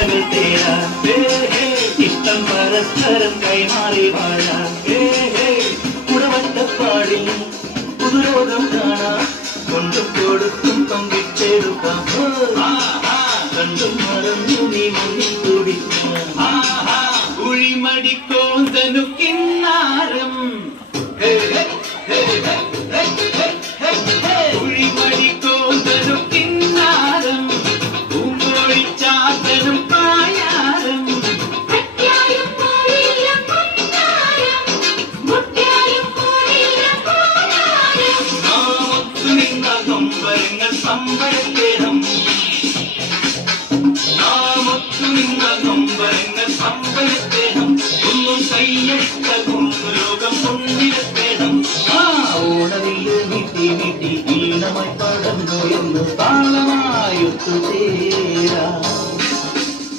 ഓർമ്മകൾ തേടാൻ ഇഷ്ടം പരസ്പരം കൈമാറി വാഴാൻ കുടവട്ടപ്പാടിൽ പുതുരോഗം കാണാൻ കൊണ്ടും കൊടുത്തും പങ്കിട്ടെടുക്കാം കണ്ടും മറന്നു നീ മുന്നിൽ തുടിക്കാം കുഴിമടിക്കോന്തനു കിന്നാരം കുഴിമടിക്കോന്തനു കിന്നാരം പൂങ്കോഴിച്ചാത്തനും പായാരം നാമൊത്തു നിന്ന നൊമ്പരങ്ങൾ സമ്പരത്തേടം നാമൊത്തു നിന്ന നൊമ്പരങ്ങൾ സമ്പരത്തേടം ഒന്നും കയ്യെടുത്ത ലോകം കൊണ്ടിരത്തേടം ഓണവില്ല് നീട്ടി നീട്ടി ഈണമായി പടർന്നു എന്ന് താളമായൊത്തുചേരാ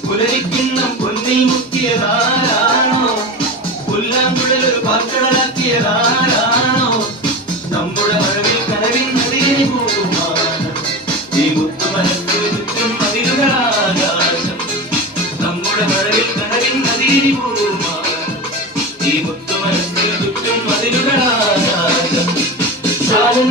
പുലരിക്കുന്ന പൊന്നിൽ മുക്കിയതാരാണോ പുല്ലാങ്കുഴലൊരു പാർക്കടലാക്കിയതാരാണോ നമ്മുടെ മഴവിൽ കനവിൻ നദിയെ പോകുമാനം ഈ മുത്തുമനക്ക് ചുറ്റും മതിലുകളാകാശം നമ്മുടെ മഴവിൽ കനവിൻ നദിയെ പോകുമാനം ഈ മുത്തുമനക്ക് ചുറ്റും മതിലുകളാകാശം താരം